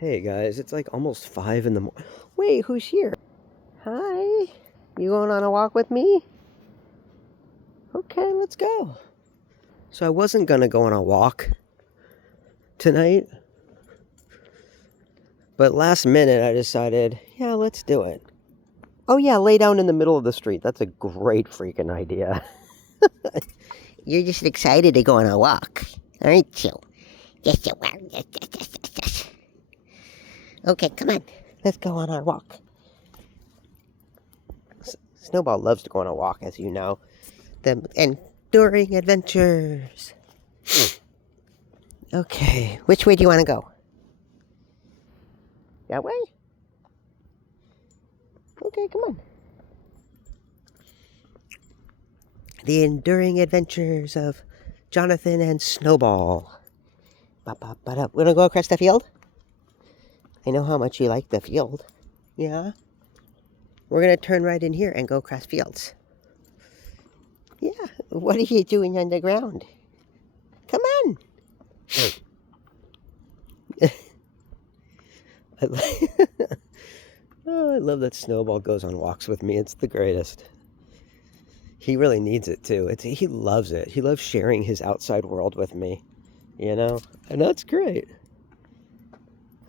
Hey guys, it's like almost 5 in the morning. Wait, who's here? Hi. You going on a walk with me? Okay, let's go. So I wasn't gonna go on a walk tonight, but last minute I decided, yeah, let's do it. Oh yeah, lay down in the middle of the street. That's a great freaking idea. You're just excited to go on a walk, aren't you? Yes, you are. Yes, yes, yes, yes, yes. Okay, come on. Let's go on our walk. Snowball loves to go on a walk, as you know. The enduring adventures. Okay, which way do you want to go? That way? Okay, come on. The enduring adventures of Jonathan and Snowball. We're going to go across the field? I know how much you like the field. Yeah? We're going to turn right in here and go across fields. Yeah, what are you doing on the ground? Come on. Oh, I love that Snowball goes on walks with me. It's the greatest. He really needs it too. He loves it. He loves sharing his outside world with me. You know? And that's great.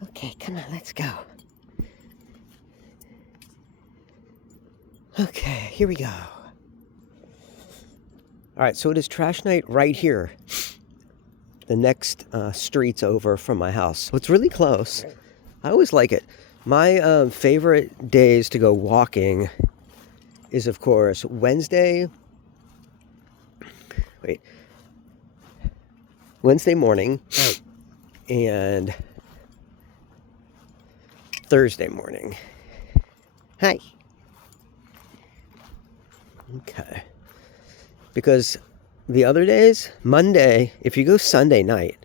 Okay, come on, let's go. Okay, here we go. Alright, so it is trash night right here. The next street's over from my house. So it's really close. I always like it. My favorite days to go walking is, of course, Wednesday morning and Thursday morning. Hi. Okay. Because the other days, Monday, if you go Sunday night,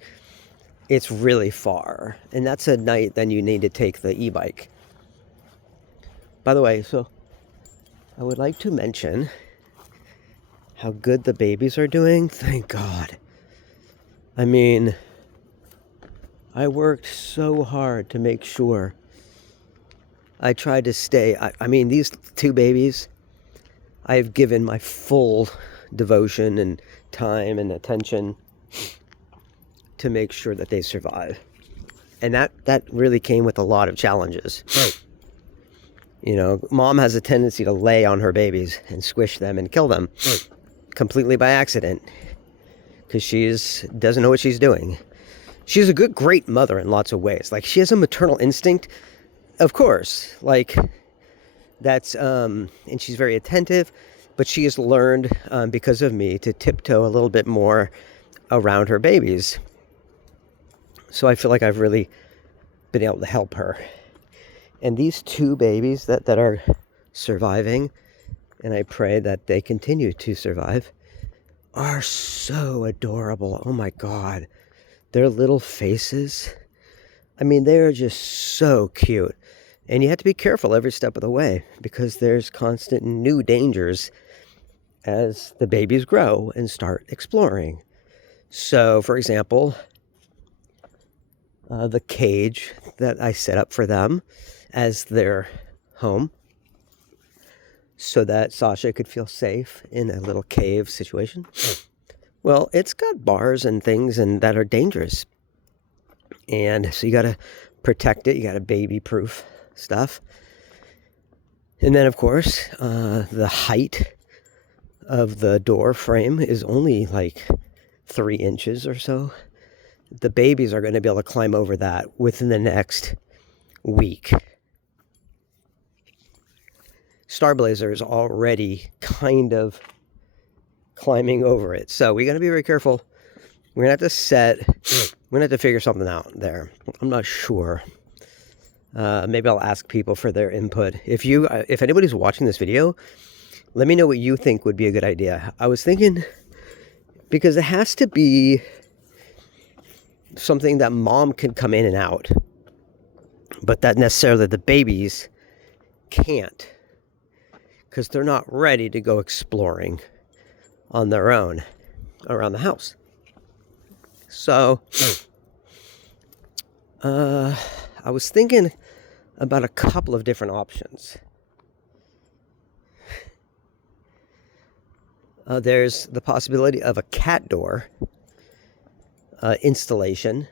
it's really far. And that's a night then you need to take the e-bike. By the way, so I would like to mention how good the babies are doing. Thank God. I mean, I worked so hard to make sure. I tried to stay. I mean, these two babies, I've given my full devotion and time and attention to make sure that they survive. And that really came with a lot of challenges. You know, mom has a tendency to lay on her babies and squish them and kill them completely by accident because doesn't know what she's doing. She's a great mother in lots of ways. Like, she has a maternal instinct, of course, like that's and she's very attentive, but she has learned because of me to tiptoe a little bit more around her babies. So I feel like I've really been able to help her. And these two babies that are surviving, and I pray that they continue to survive, are so adorable. Oh my God. Their little faces. I mean, they're just so cute. And you have to be careful every step of the way because there's constant new dangers as the babies grow and start exploring. So, for example, the cage that I set up for them as their home so that Sasha could feel safe in a little cave situation. Well, it's got bars and things and that are dangerous. And so you got to protect it. You got to baby-proof stuff. And then, of course, the height of the door frame is only like 3 inches or so. The babies are going to be able to climb over that within the next week. Starblazer is already kind of climbing over it. So we got to be very careful. We're going to have to figure something out there. I'm not sure. Maybe I'll ask people for their input. If anybody's watching this video, let me know what you think would be a good idea. I was thinking, because it has to be something that mom can come in and out, but that necessarily the babies can't, because they're not ready to go exploring on their own around the house. So, I was thinking about a couple of different options. There's the possibility of a cat door installation.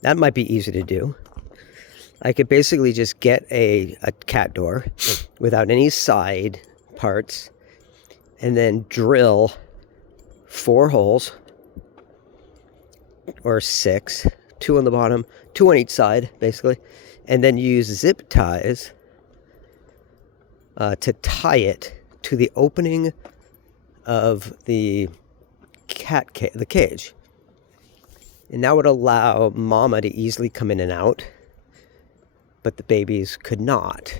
That might be easy to do. I could basically just get a cat door without any side parts and then drill 4 holes or 6, 2 on the bottom, 2 on each side, basically, and then use zip ties to tie it to the opening of the the cage. And that would allow mama to easily come in and out, but the babies could not.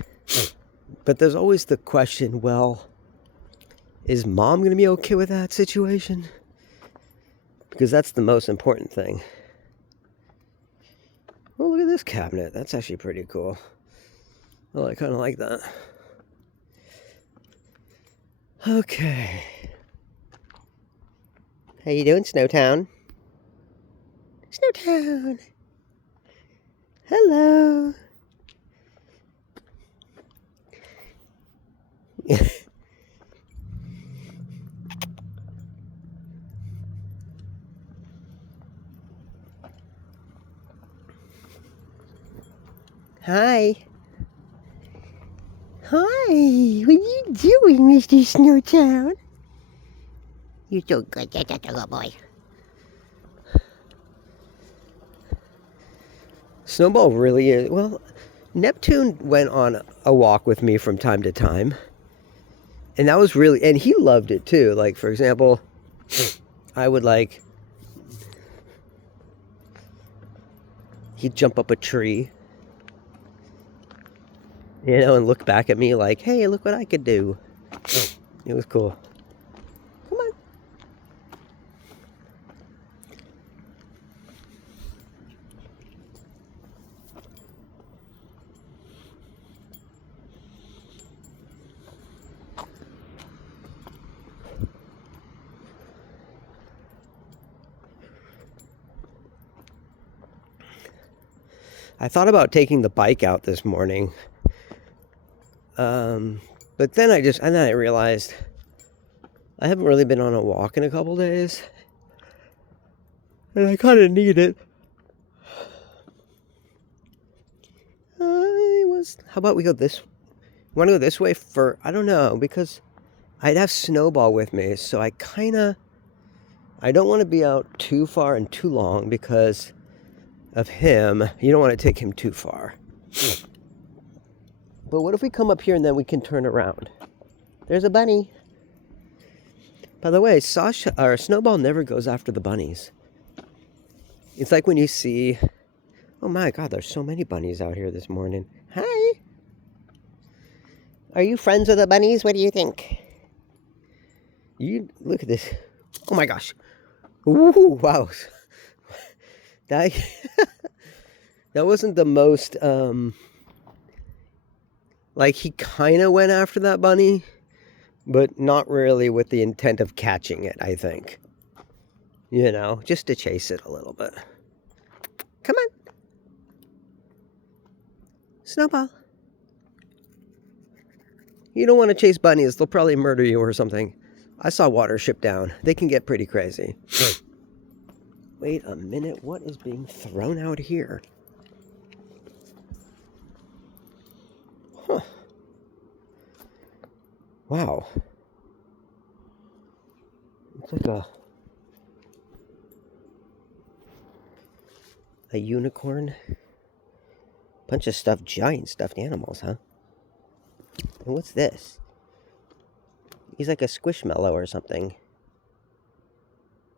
But there's always the question, well, is mom going to be okay with that situation? Because that's the most important thing. Oh, look at this cabinet. That's actually pretty cool. Oh, I kind of like that. Okay. How you doing, Snowtown? Snowtown! Hello! Hi. Hi. What are you doing, Mr. Snowtown? You're so good. That's a good boy. Snowball really is. Well, Neptune went on a walk with me from time to time. And that was really, and he loved it too. Like, for example, I would he'd jump up a tree, and look back at me like, hey, look what I could do. It was cool. Come on. I thought about taking the bike out this morning. But then I realized I haven't really been on a walk in a couple days. And I kind of need it. How about we go this? Want to go this way for? I don't know, because I'd have Snowball with me, so I don't want to be out too far and too long because of him. You don't want to take him too far. But what if we come up here and then we can turn around? There's a bunny. By the way, Snowball never goes after the bunnies. It's like when you see, oh my God, there's so many bunnies out here this morning. Hi. Are you friends with the bunnies? What do you think? You look at this. Oh my gosh. Ooh, wow. That wasn't the most like, he kind of went after that bunny, but not really with the intent of catching it, I think. Just to chase it a little bit. Come on. Snowball. You don't want to chase bunnies. They'll probably murder you or something. I saw Watership Down. They can get pretty crazy. Wait a minute. What is being thrown out here? Huh. Wow. It's like a unicorn. Bunch of giant stuffed animals, huh? And what's this? He's like a squishmallow or something.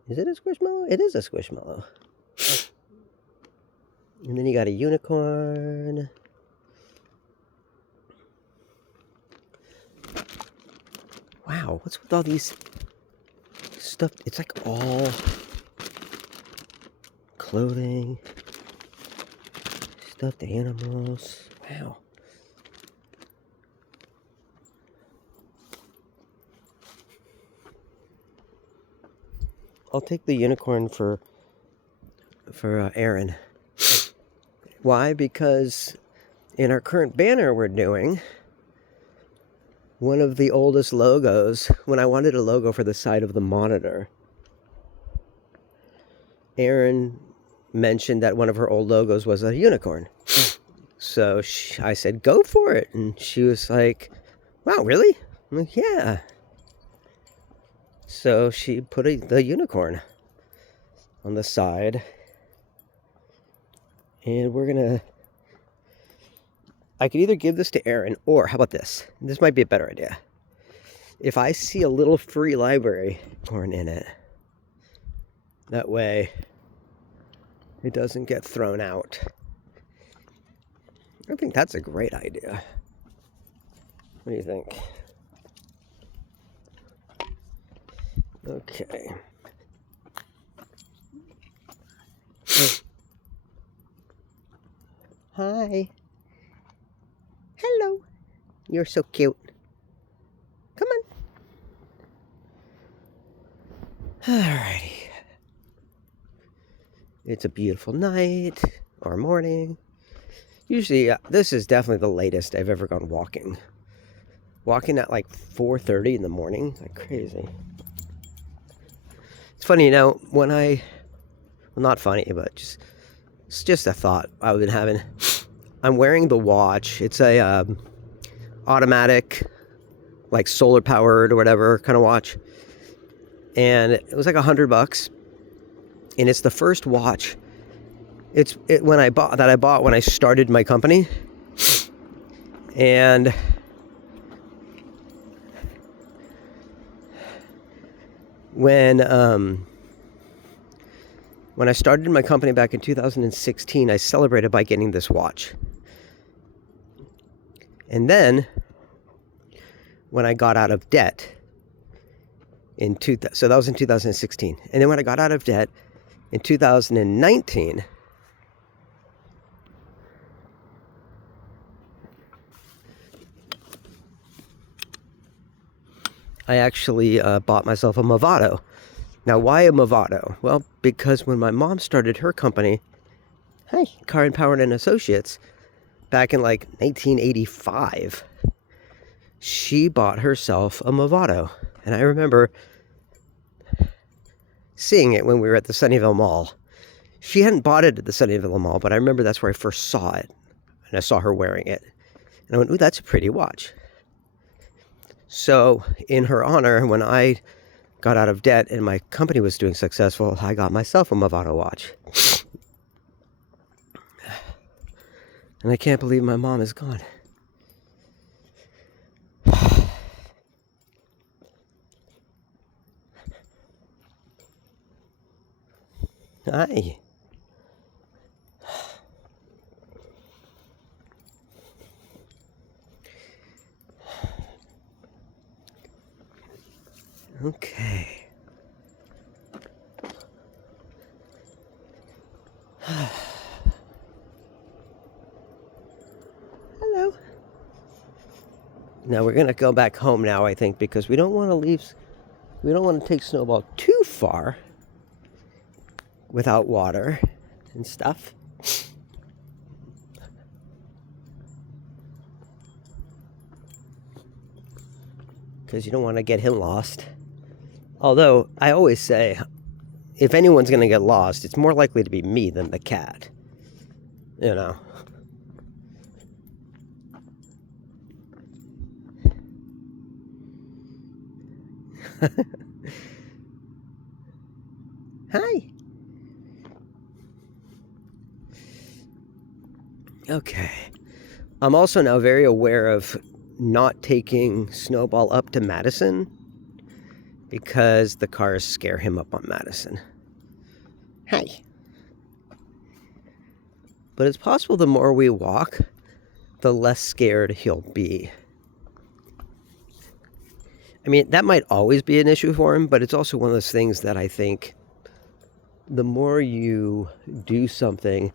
Is it a squishmallow? It is a squishmallow. And then you got a unicorn. Wow, what's with all these stuff? It's like all clothing, stuffed animals. Wow. I'll take the unicorn for Aaron. Why? Because in our current banner we're doing, one of the oldest logos, when I wanted a logo for the side of the monitor, Erin mentioned that one of her old logos was a unicorn. So I said, go for it. And she was like, wow, really? I'm like, yeah. So she put the unicorn on the side. And we're going to... I could either give this to Erin, or how about this? This might be a better idea. If I see a little free library corn in it, that way it doesn't get thrown out. I think that's a great idea. What do you think? Okay. Hi. Hello. You're so cute. Come on. Alrighty. It's a beautiful night or morning. Usually, this is definitely the latest I've ever gone walking. Walking at like 4:30 in the morning, like crazy. It's funny, when well, not funny, but it's just a thought I've been having. I'm wearing the watch. It's a automatic, like solar powered or whatever kind of watch, and it was like $100, and it's the first watch. It's when I bought when I started my company, and when I started my company back in 2016, I celebrated by getting this watch. And then when I got out of debt so that was in 2016. And then when I got out of debt in 2019, I actually bought myself a Movado. Now, why a Movado? Well, because when my mom started her company, Car and Power and Associates, back in like 1985, she bought herself a Movado. And I remember seeing it when we were at the Sunnyvale Mall. She hadn't bought it at the Sunnyvale Mall, but I remember that's where I first saw it. And I saw her wearing it. And I went, ooh, that's a pretty watch. So in her honor, when I got out of debt and my company was doing successful, I got myself a Movado watch. And I can't believe my mom is gone. Hi. Okay. Hello. Now we're going to go back home now, I think, because we don't want to take Snowball too far without water and stuff. Because you don't want to get him lost. Although, I always say, if anyone's going to get lost, it's more likely to be me than the cat. You know. Hi. Okay. I'm also now very aware of not taking Snowball up to Madison because the cars scare him up on Madison. Hi. But it's possible the more we walk, the less scared he'll be. I mean, that might always be an issue for him, but it's also one of those things that I think the more you do something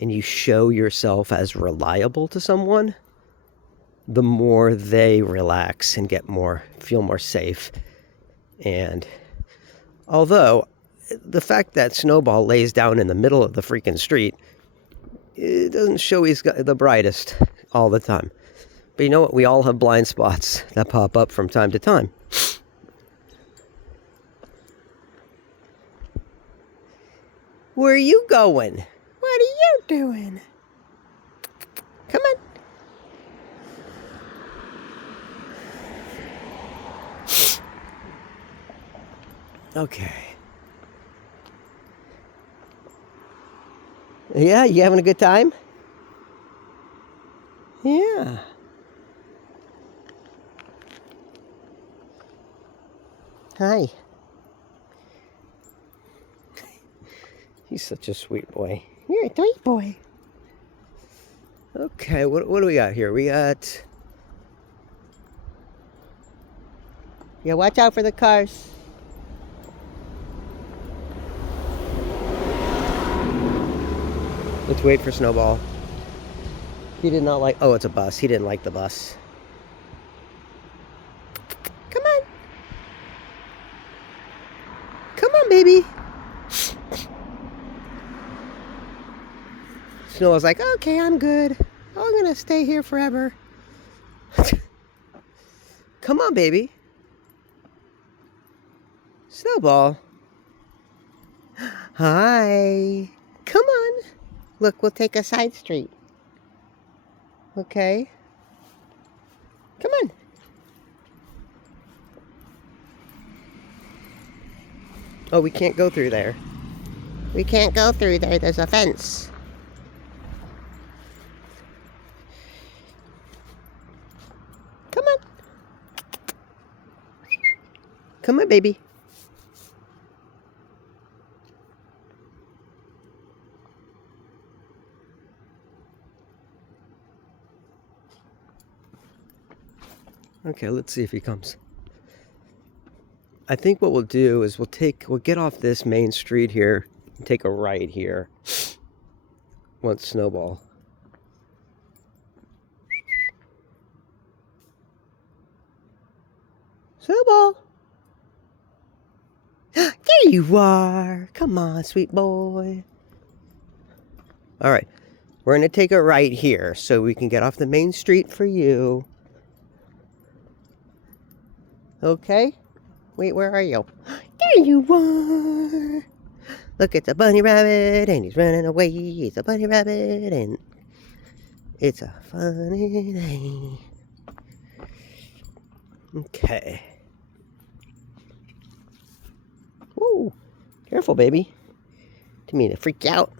and you show yourself as reliable to someone, the more they relax and feel more safe. And although the fact that Snowball lays down in the middle of the freaking street it doesn't show he's got the brightest all the time. But you know what? We all have blind spots that pop up from time to time. Where are you going? What are you doing? Come on. Okay. Yeah, you having a good time? Yeah. Hi. He's such a sweet boy. You're a sweet boy. Okay, what do we got here? We got... Yeah, watch out for the cars. Let's wait for Snowball. He did not like... Oh, it's a bus. He didn't like the bus. Come on. Come on, baby. Snowball's like, okay, I'm good. I'm gonna stay here forever. Come on, baby. Snowball. Hi. Come on. Look, we'll take a side street. Okay. Come on. Oh, we can't go through there. We can't go through there. There's a fence. Come on. Come on, baby. Okay, let's see if he comes. I think what we'll do is we'll get off this main street here and take a right here. Once Snowball. Snowball. There you are. Come on, sweet boy. All right. We're going to take a right here so we can get off the main street for you. Okay? Wait, where are you? There you are. Look, it's a bunny rabbit and he's running away. It's a bunny rabbit and it's a funny day. Okay. Whoa. Careful, baby. Didn't mean to freak you out.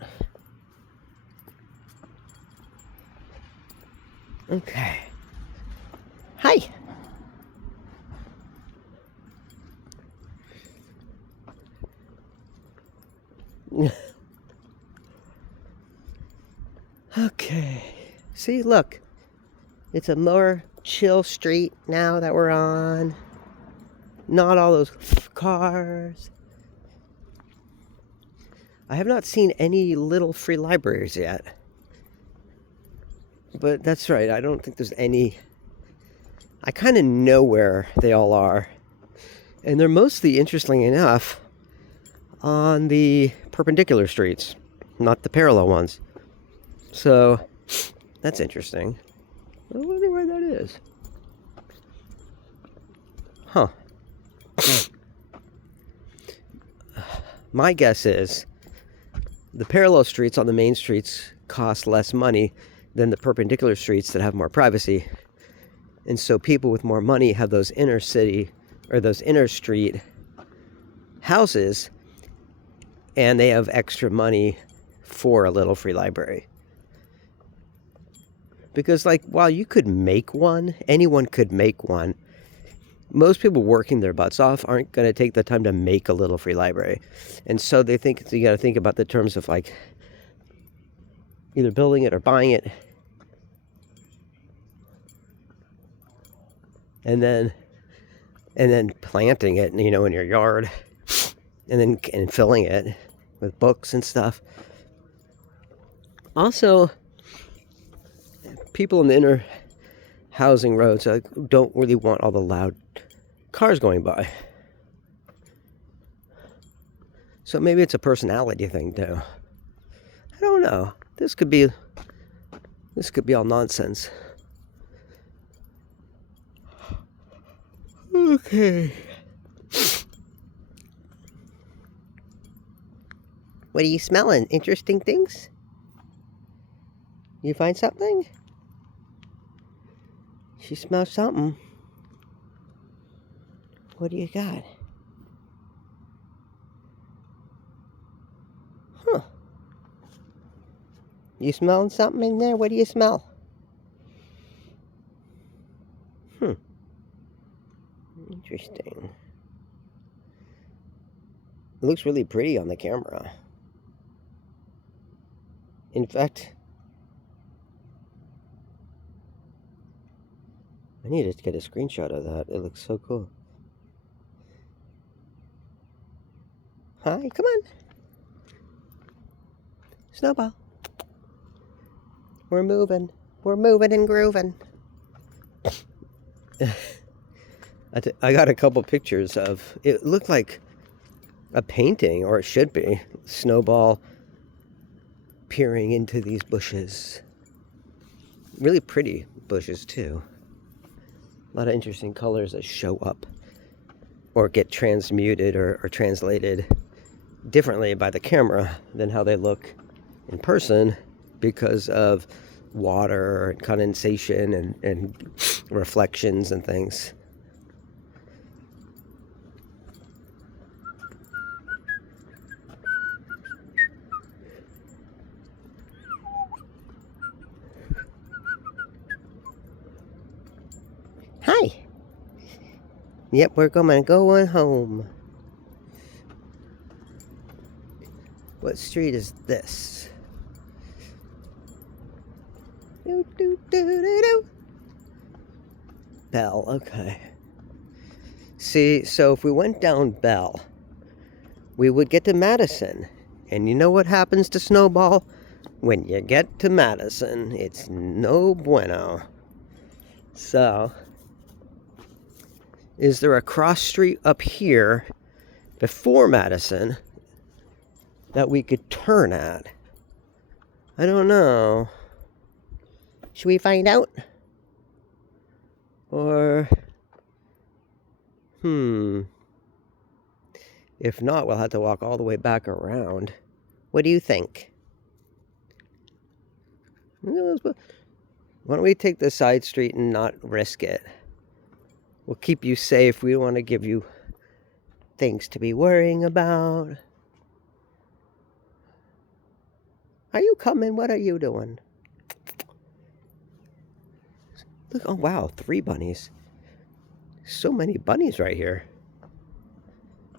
Okay. Hi. Okay. See, look. It's a more chill street now that we're on. Not all those cars. I have not seen any little free libraries yet. But that's right, I don't think there's any. I kind of know where they all are. And they're mostly, interestingly enough, on the perpendicular streets, not the parallel ones. So, that's interesting. I wonder where that is. Huh. My guess is the parallel streets on the main streets cost less money than the perpendicular streets that have more privacy. And so people with more money have those inner city or those inner street houses, and they have extra money for a little free library. Because, like, while you could make one, anyone could make one, most people working their butts off aren't going to take the time to make a little free library. And so they think you got to think about the terms of, like, either building it or buying it. And then planting it, in your yard. And filling it with books and stuff. Also, people in the inner housing roads don't really want all the loud cars going by. So maybe it's a personality thing too. I don't know. This could be This could be all nonsense. Okay. What are you smelling? Interesting things? You find something? She smells something. What do you got? Huh. You smelling something in there? What do you smell? Interesting. It looks really pretty on the camera. In fact, I need to get a screenshot of that. It looks so cool. Hi, come on. Snowball. We're moving. We're moving and grooving. I got a couple pictures of, it looked like a painting, or it should be, Snowball peering into these bushes. Really pretty bushes too. A lot of interesting colors that show up or get transmuted or translated differently by the camera than how they look in person because of water and condensation and reflections and things. Hi. Yep, we're going home. What street is this? Do, do, do, do, do. Bell, okay. See, so if we went down Bell, we would get to Madison. And you know what happens to Snowball? When you get to Madison, it's no bueno. So, is there a cross street up here before Madison that we could turn at? I don't know. Should we find out? Or, if not, we'll have to walk all the way back around. What do you think? Why don't we take the side street and not risk it? We'll keep you safe. We don't want to give you things to be worrying about. Are you coming? What are you doing? Look, oh wow, 3 bunnies. So many bunnies right here.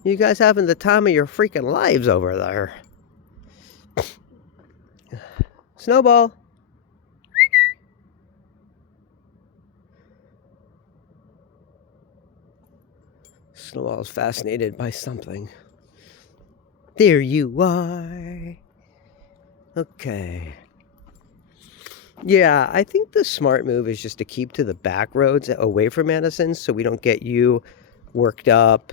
You guys having the time of your freaking lives over there. Snowball. Snowball's fascinated by something. There you are. Okay. Yeah, I think the smart move is just to keep to the back roads away from Madison so we don't get you worked up,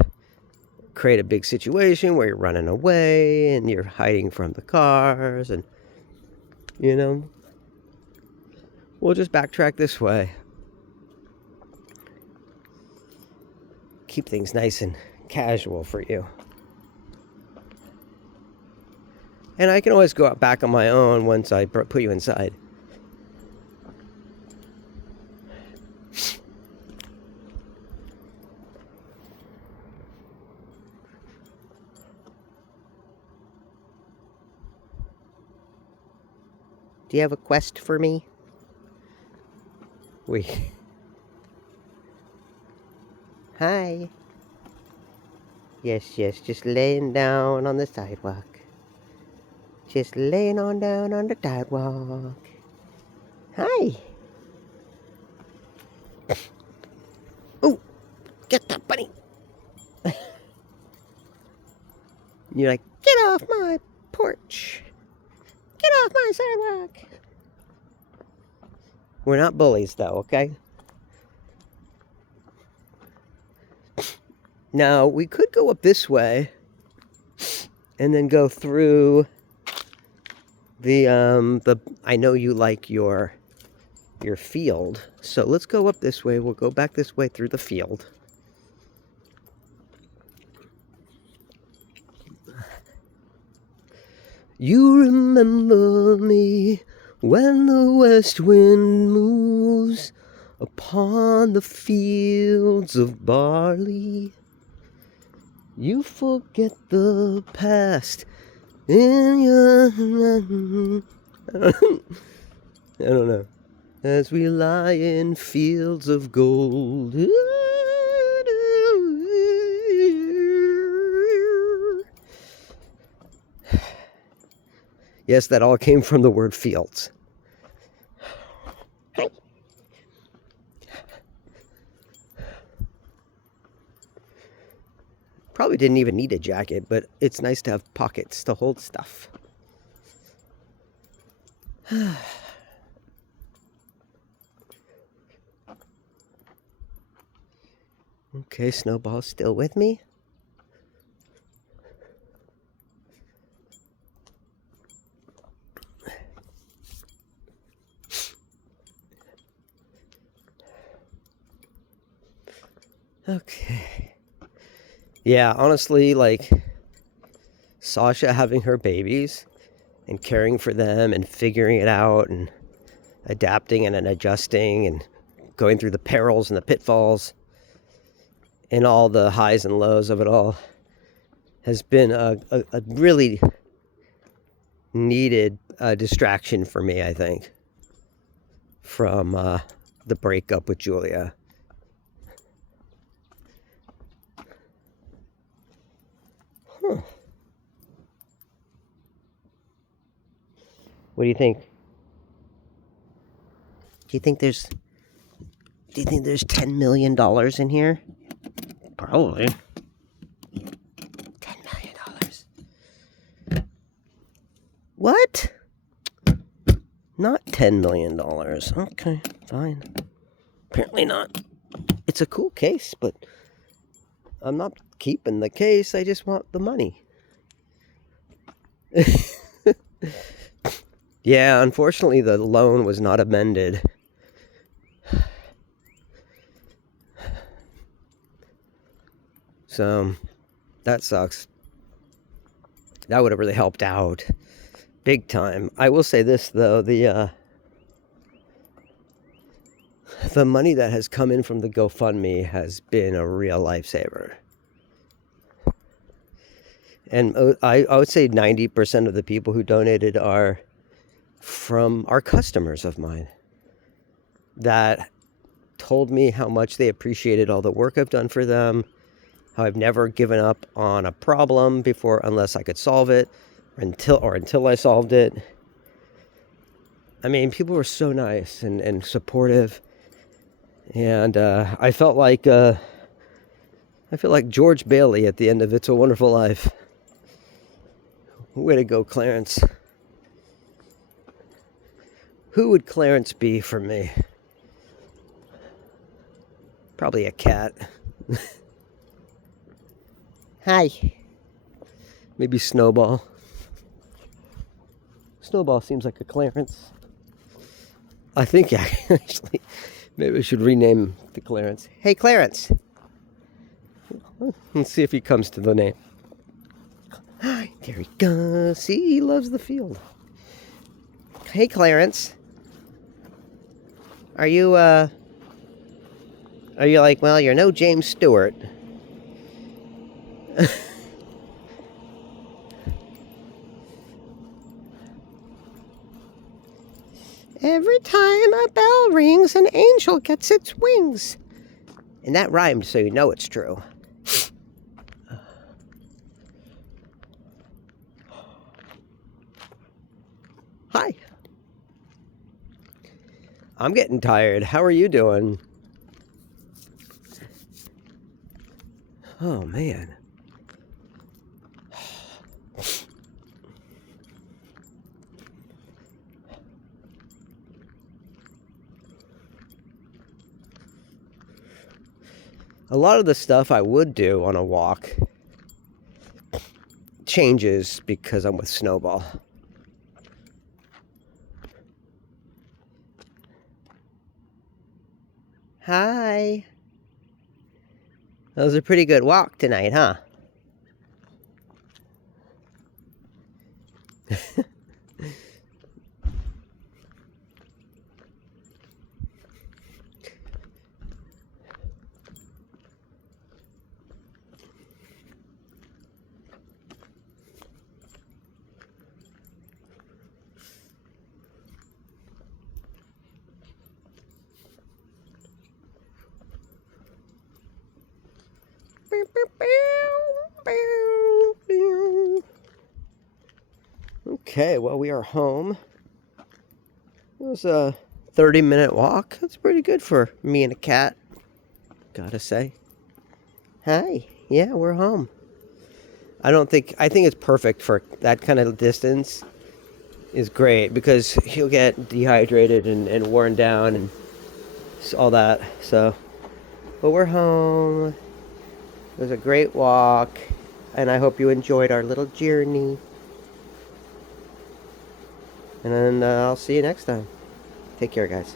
create a big situation where you're running away and you're hiding from the cars and, you know, we'll just backtrack this way. Keep things nice and casual for you. And I can always go out back on my own once I put you inside. Do you have a quest for me? Hi. Yes, just laying down on the sidewalk. Just laying on down on the sidewalk. Hi. Oh, get that bunny. You're like, get off my porch. Get off my sidewalk. We're not bullies, though, okay? Now, we could go up this way and then go through the I know you like your your field. So let's go up this way. We'll go back this way through the field. You remember me when the west wind moves upon the fields of barley. You forget the past in your... I don't know. As we lie in fields of gold. Yes, that all came from the word fields. Probably didn't even need a jacket, but it's nice to have pockets to hold stuff. Okay, Snowball's still with me. Okay. Yeah, honestly, like Sasha having her babies and caring for them and figuring it out and adapting and adjusting and going through the perils and the pitfalls and all the highs and lows of it all has been a really needed distraction for me, I think, from the breakup with Julia. Huh. What do you think? Do you think there's $10 million in here? Probably. $10 million. What? Not $10 million. Okay, fine. Apparently not. It's a cool case, but I'm not keeping the case. I just want the money. Yeah, unfortunately, the loan was not amended. So, that sucks. That would have really helped out. Big time. I will say this, though. The money that has come in from the GoFundMe has been a real lifesaver. And I would say 90% of the people who donated are customers of mine that told me how much they appreciated all the work I've done for them, how I've never given up on a problem before unless I could solve it, or until I solved it. I mean, people were so nice and supportive, and I felt like George Bailey at the end of It's a Wonderful Life. Way to go, Clarence. Who would Clarence be for me? Probably a cat. Hi. Maybe Snowball. Snowball seems like a Clarence. I think actually, maybe I should rename the Clarence. Hey, Clarence. Let's see if he comes to the name. There he goes. See, he loves the field. Hey, Clarence. Are you like, well, you're no James Stewart. Every time a bell rings, an angel gets its wings. And that rhymed, so you know it's true. Hi. I'm getting tired. How are you doing? Oh, man. A lot of the stuff I would do on a walk changes because I'm with Snowball. Hi. That was a pretty good walk tonight, huh? Okay, well, we are home. It was a 30-minute walk. That's pretty good for me and a cat, gotta say. Hi. Yeah, we're home. I think it's perfect for that kind of distance. Is great because he'll get dehydrated and worn down and all that. So, but we're home. It was a great walk, and I hope you enjoyed our little journey. And then I'll see you next time. Take care, guys.